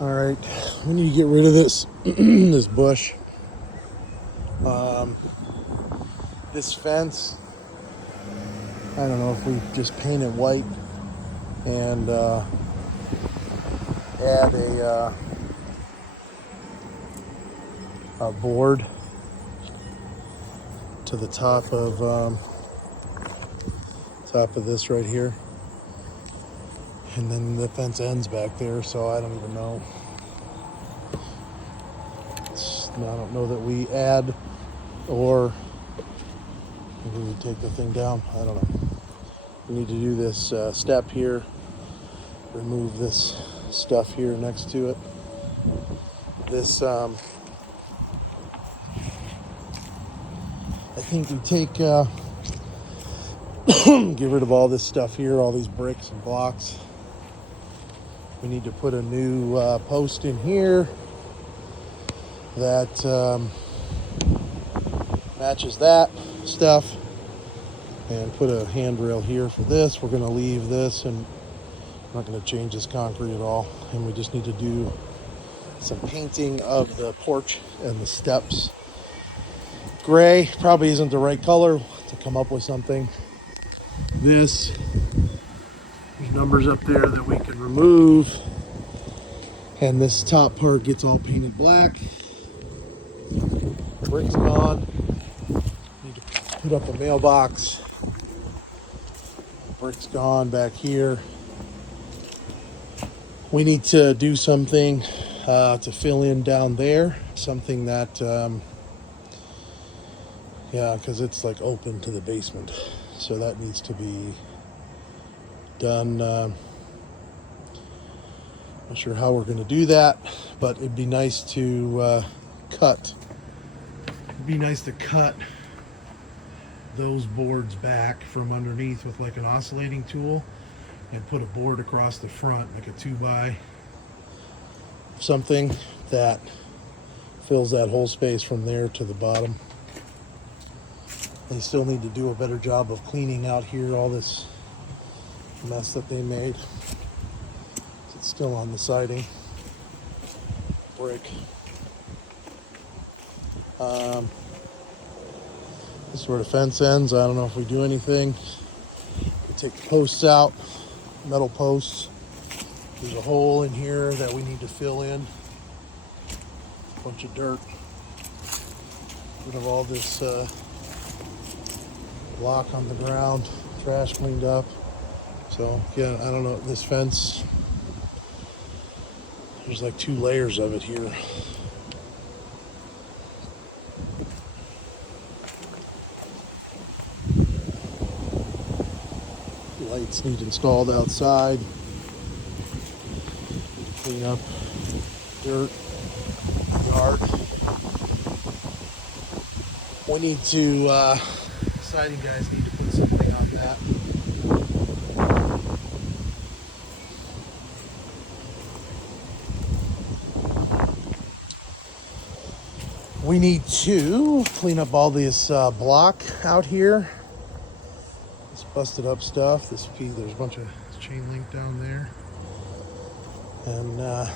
All right, we need to get rid of this this bush. Um, this fence, I don't know if we just paint it white and add a board to the top of this right here, and then the fence ends back there. So I don't even know. I don't know that we add or maybe we take the thing down. I don't know. We need to do this step here. Remove this stuff here next to it. This I think we take get rid of all this stuff here, all these bricks and blocks. We need to put a new post in here that matches that stuff, and put a handrail here for this. We're going to leave this, and I'm not going to change this concrete at all, and we just need to do some painting of the porch and the steps. Gray probably isn't the right color to come up with something. There's numbers up there that we can remove, and this top part gets all painted black. Brick's gone. Need to put up a mailbox. Brick's gone back here. We need to do something to fill in down there. Something that, because it's like open to the basement. So that needs to be done. Not sure how we're going to do that, but it'd be nice to cut. It'd be nice to cut those boards back from underneath with like an oscillating tool and put a board across the front, like a 2x something that fills that whole space from there to the bottom. They still need to do a better job of cleaning out here all this mess that they made. It's still on the siding. Brick. This is where the fence ends. I don't know if we do anything. We take the posts out, metal posts. There's a hole in here that we need to fill in. A bunch of dirt. Rid of all this block on the ground. Trash cleaned up. So yeah, I don't know, this fence, there's like 2 layers of it here. Lights need installed outside. Clean up dirt, yard. We need to, siding guys need to put something on that. We need to clean up all this block out here. This busted up stuff. There's a bunch of chain link down there. And I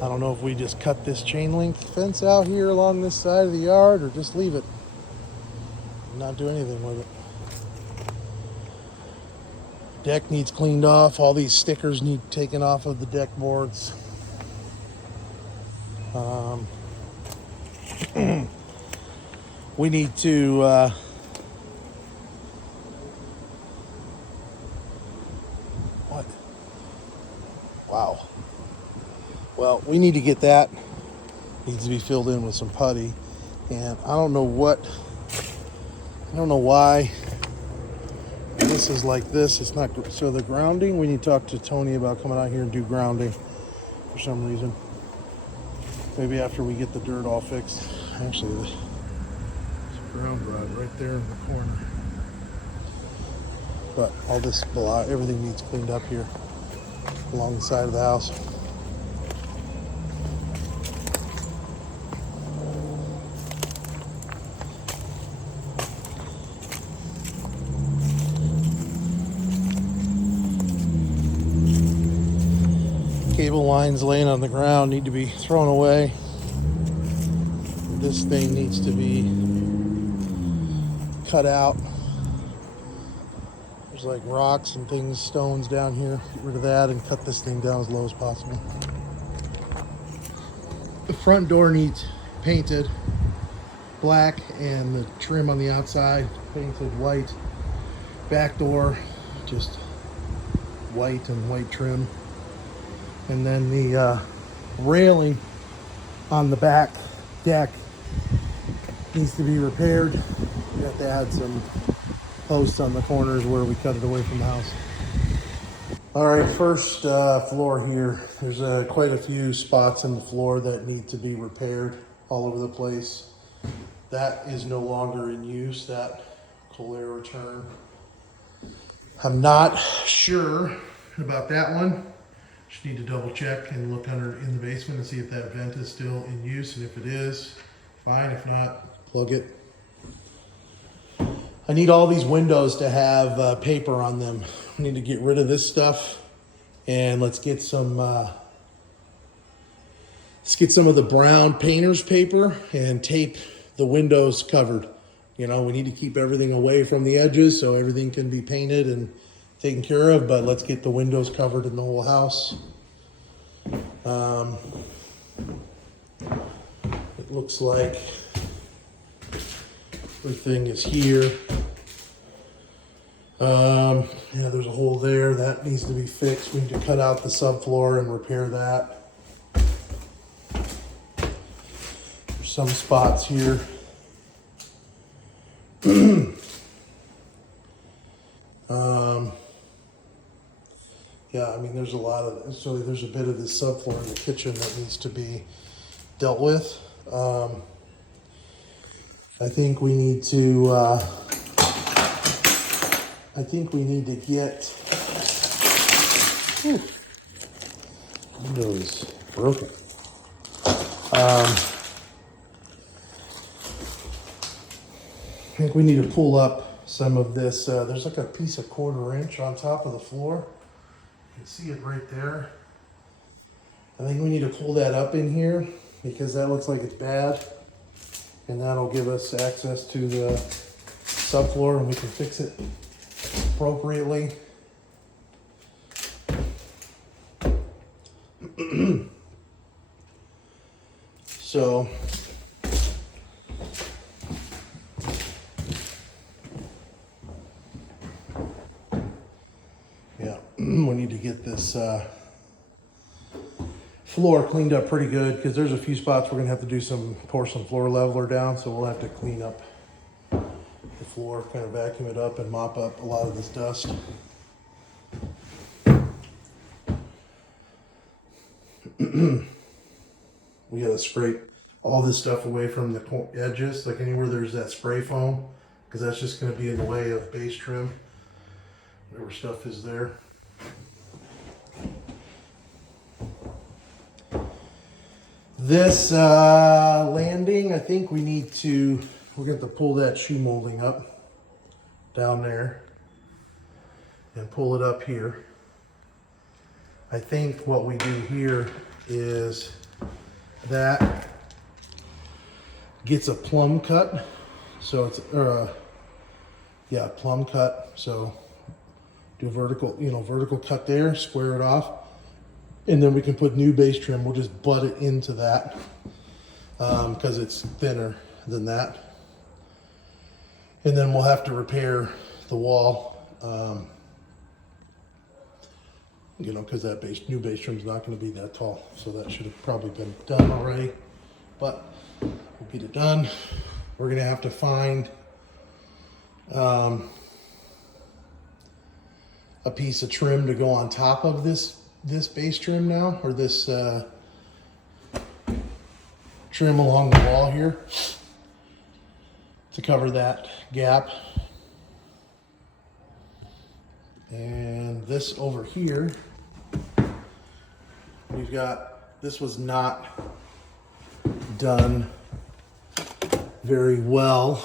don't know if we just cut this chain link fence out here along this side of the yard or just leave it and not do anything with it. Deck needs cleaned off. All these stickers need taken off of the deck boards. We need to what? Wow. Well, we need to get that. Needs to be filled in with some putty, and I don't know why this is like this. It's not. So the grounding, we need to talk to Tony about coming out here and do grounding for some reason. Maybe after we get the dirt all fixed. Actually, there's a ground rod right there in the corner. But all this block, everything needs cleaned up here along the side of the house. cable lines laying on the ground need to be thrown away. This thing needs to be cut out. There's like rocks and things, stones down here. Get rid of that and cut this thing down as low as possible. The front door needs painted black and the trim on the outside painted white. Back door just white and white trim. And then the railing on the back deck needs to be repaired. We have to add some posts on the corners where we cut it away from the house. All right, first floor here. There's quite a few spots in the floor that need to be repaired all over the place. That is no longer in use, that cold air return. I'm not sure about that one. Just need to double check and look under in the basement and see if that vent is still in use, and if it is, fine. If not, plug it. I need all these windows to have paper on them. I need to get rid of this stuff, and let's get some of the brown painter's paper and tape the windows covered. You know, we need to keep everything away from the edges so everything can be painted and taken care of, but let's get the windows covered in the whole house. It looks like everything is here. Yeah, there's a hole there that needs to be fixed. We need to cut out the subfloor and repair that. There's some spots here. Yeah, I mean, there's a lot of, so there's a bit of this subfloor in the kitchen that needs to be dealt with. I think we need to get, windows broken. I think we need to pull up some of this. There's like a piece of 1/4 inch on top of the floor. You can see it right there. I think we need to pull that up in here because that looks like it's bad. And that'll give us access to the subfloor and we can fix it appropriately. So yeah, we need to get this floor cleaned up pretty good because there's a few spots we're gonna have to do pour some floor leveler down, so we'll have to clean up the floor, kind of vacuum it up and mop up a lot of this dust. We gotta scrape all this stuff away from the edges, like anywhere there's that spray foam, because that's just gonna be in the way of base trim, whatever stuff is there. This landing, I think we're gonna have to pull that shoe molding up down there and pull it up here. I think what we do here is that gets a plumb cut. So it's, plumb cut. So do a vertical cut there, square it off. And then we can put new base trim. We'll just butt it into that because it's thinner than that. And then we'll have to repair the wall, because that new base trim is not going to be that tall. So that should have probably been done already, but we'll get it done. We're going to have to find a piece of trim to go on top of this base trim now, or this trim along the wall here to cover that gap. And this over here, this was not done very well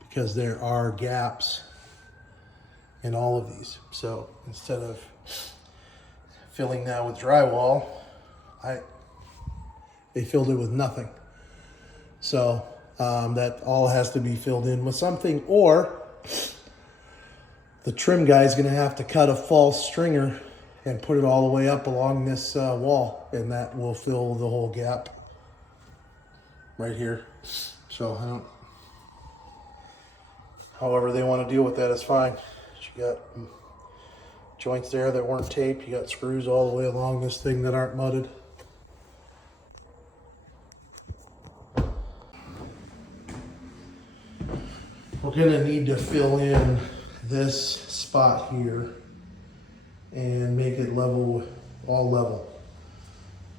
because there are gaps in all of these. So instead of filling that with drywall, they filled it with nothing. So that all has to be filled in with something, or the trim guy is going to have to cut a false stringer and put it all the way up along this wall, and that will fill the whole gap right here. So I don't, however they want to deal with that is fine. You got joints there that weren't taped. You got screws all the way along this thing that aren't mudded. We're gonna need to fill in this spot here and make it level, all level.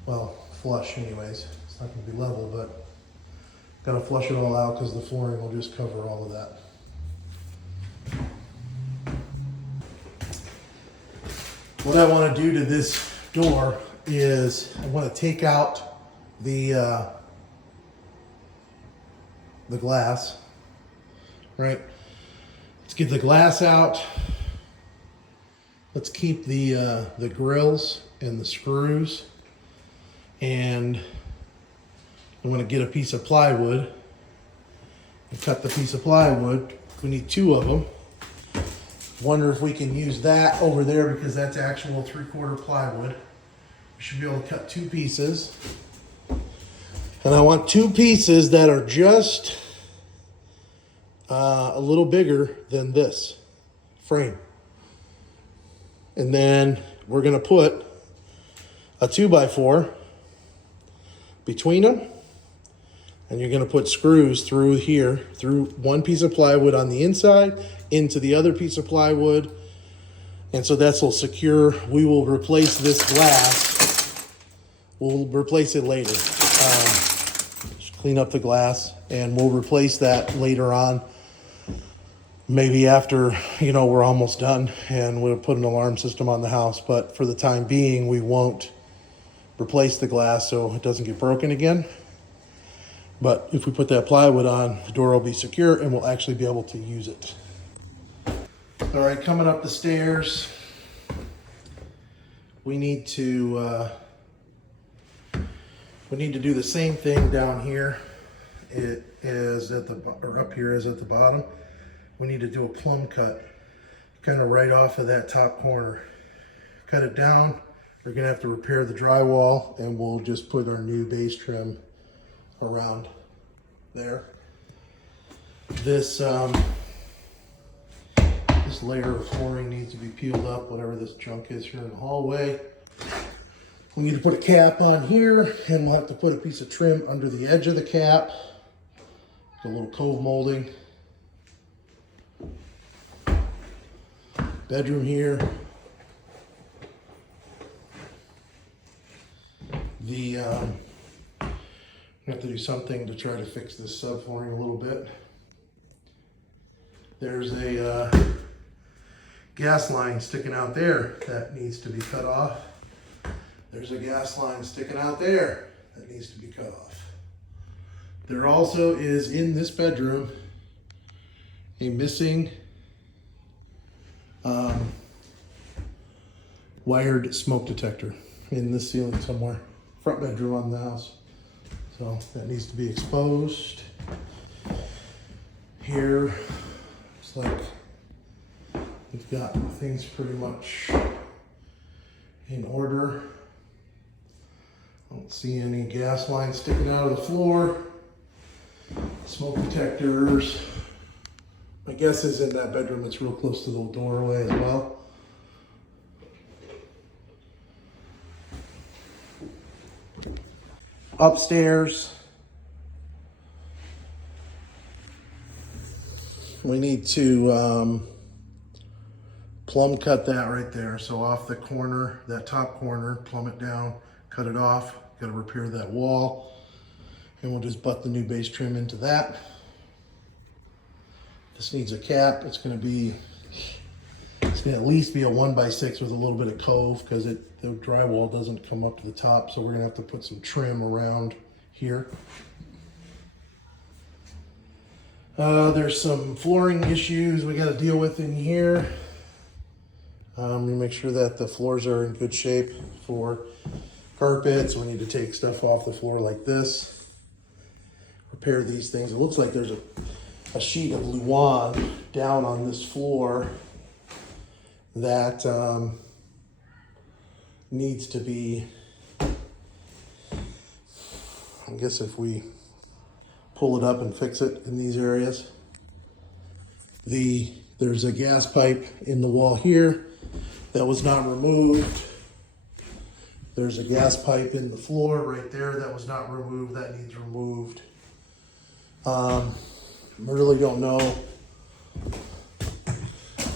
Well, flush anyways. It's not gonna be level, but gotta flush it all out because the flooring will just cover all of that. What I want to do to this door is I want to take out the glass, right? Let's get the glass out. Let's keep the grills and the screws, and I want to get a piece of plywood and cut the piece of plywood. We need 2 of them. Wonder if we can use that over there because that's actual 3/4 plywood. We should be able to cut 2 pieces. And I want 2 pieces that are just a little bigger than this frame. And then we're gonna put a 2x4 between them. And you're gonna put screws through here, through one piece of plywood on the inside, into the other piece of plywood. And so that's will secure. We will replace this glass. We'll replace it later. Just clean up the glass and we'll replace that later on. Maybe after, we're almost done and we'll put an alarm system on the house. But for the time being, we won't replace the glass so it doesn't get broken again. But if we put that plywood on, the door will be secure and we'll actually be able to use it. All right, coming up the stairs, we need to do the same thing down here. It is at the, or up here is at the bottom. We need to do a plumb cut, kind of right off of that top corner. Cut it down. We're gonna have to repair the drywall and we'll just put our new base trim around there. This this layer of flooring needs to be peeled up, whatever this junk is here in the hallway. We need to put a cap on here and we'll have to put a piece of trim under the edge of the cap. A little cove molding. Bedroom here. We have to do something to try to fix this subflooring a little bit. There's a gas line sticking out there that needs to be cut off. There's a gas line sticking out there that needs to be cut off. There also is in this bedroom a missing wired smoke detector in the ceiling somewhere. Front bedroom on the house. So that needs to be exposed. Here, looks like we've got things pretty much in order. I don't see any gas lines sticking out of the floor. Smoke detectors. My guess is in that bedroom it's real close to the doorway as well. Upstairs, we need to plumb cut that right there. So off the corner, that top corner, plumb it down, cut it off. Got to repair that wall, and we'll just butt the new base trim into that. This needs a cap. It's going to at least be a 1x6 with a little bit of cove because the drywall doesn't come up to the top. So we're going to have to put some trim around here. There's some flooring issues we got to deal with in here. We make sure that the floors are in good shape for carpets. We need to take stuff off the floor like this. Repair these things. It looks like there's a sheet of Luan down on this floor that needs to be, I guess if we pull it up and fix it in these areas. There's a gas pipe in the wall here that was not removed. There's a gas pipe in the floor right there that was not removed, that needs removed. I really don't know.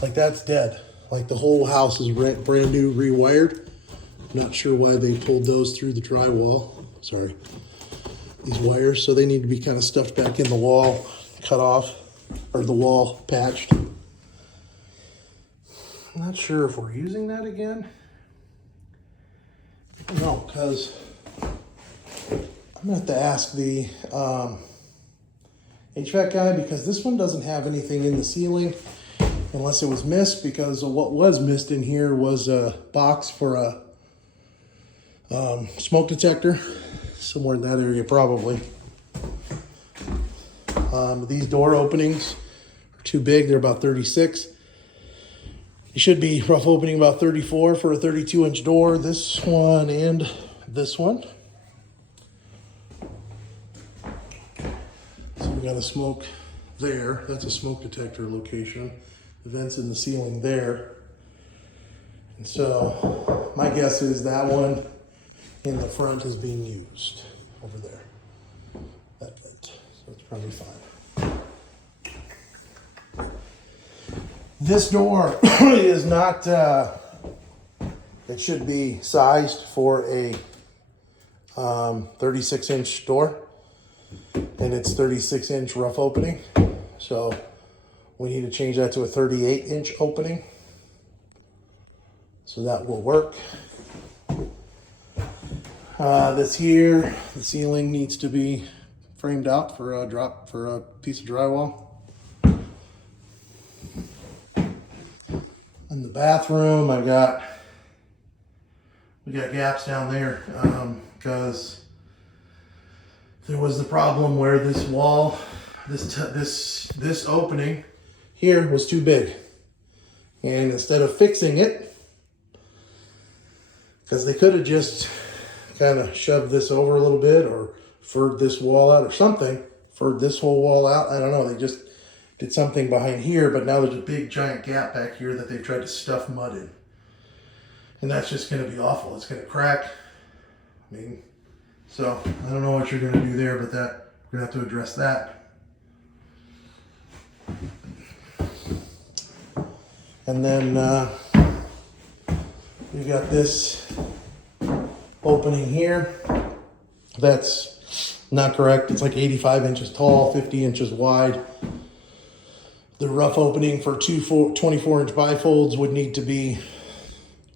Like, that's dead. Like, the whole house is brand new, rewired. Not sure why they pulled those through the drywall. Sorry. These wires, so they need to be kind of stuffed back in the wall, cut off, or the wall patched. I'm not sure if we're using that again. No, because I'm gonna have to ask the HVAC guy, because this one doesn't have anything in the ceiling unless it was missed, because what was missed in here was a box for a smoke detector, somewhere in that area probably. These door openings are too big, they're about 36. It should be rough opening about 34 for a 32-inch door, this one and this one. So we got a smoke there, that's a smoke detector location. The vents in the ceiling there. And so my guess is that one in the front is being used over there, that vent. So it's probably fine. This door is not, it should be sized for a 36-inch door, and it's 36-inch rough opening. So we need to change that to a 38-inch opening. So that will work. This here, the ceiling needs to be framed out for a piece of drywall. In the bathroom, we got gaps down there because there was the problem where this wall, this opening here was too big, and instead of fixing it, because they could have just kind of shoved this over a little bit or furred this wall out or something, furred this whole wall out. I don't know. They just did something behind here, but now there's a big giant gap back here that they've tried to stuff mud in. And that's just going to be awful. It's going to crack. I mean, so I don't know what you're going to do there, but we're going to have to address that. And then we've got this opening here. That's not correct. It's like 85 inches tall, 50 inches wide. The rough opening for 24-inch bifolds would need to be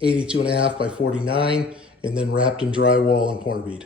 82.5 by 49, and then wrapped in drywall and corner bead.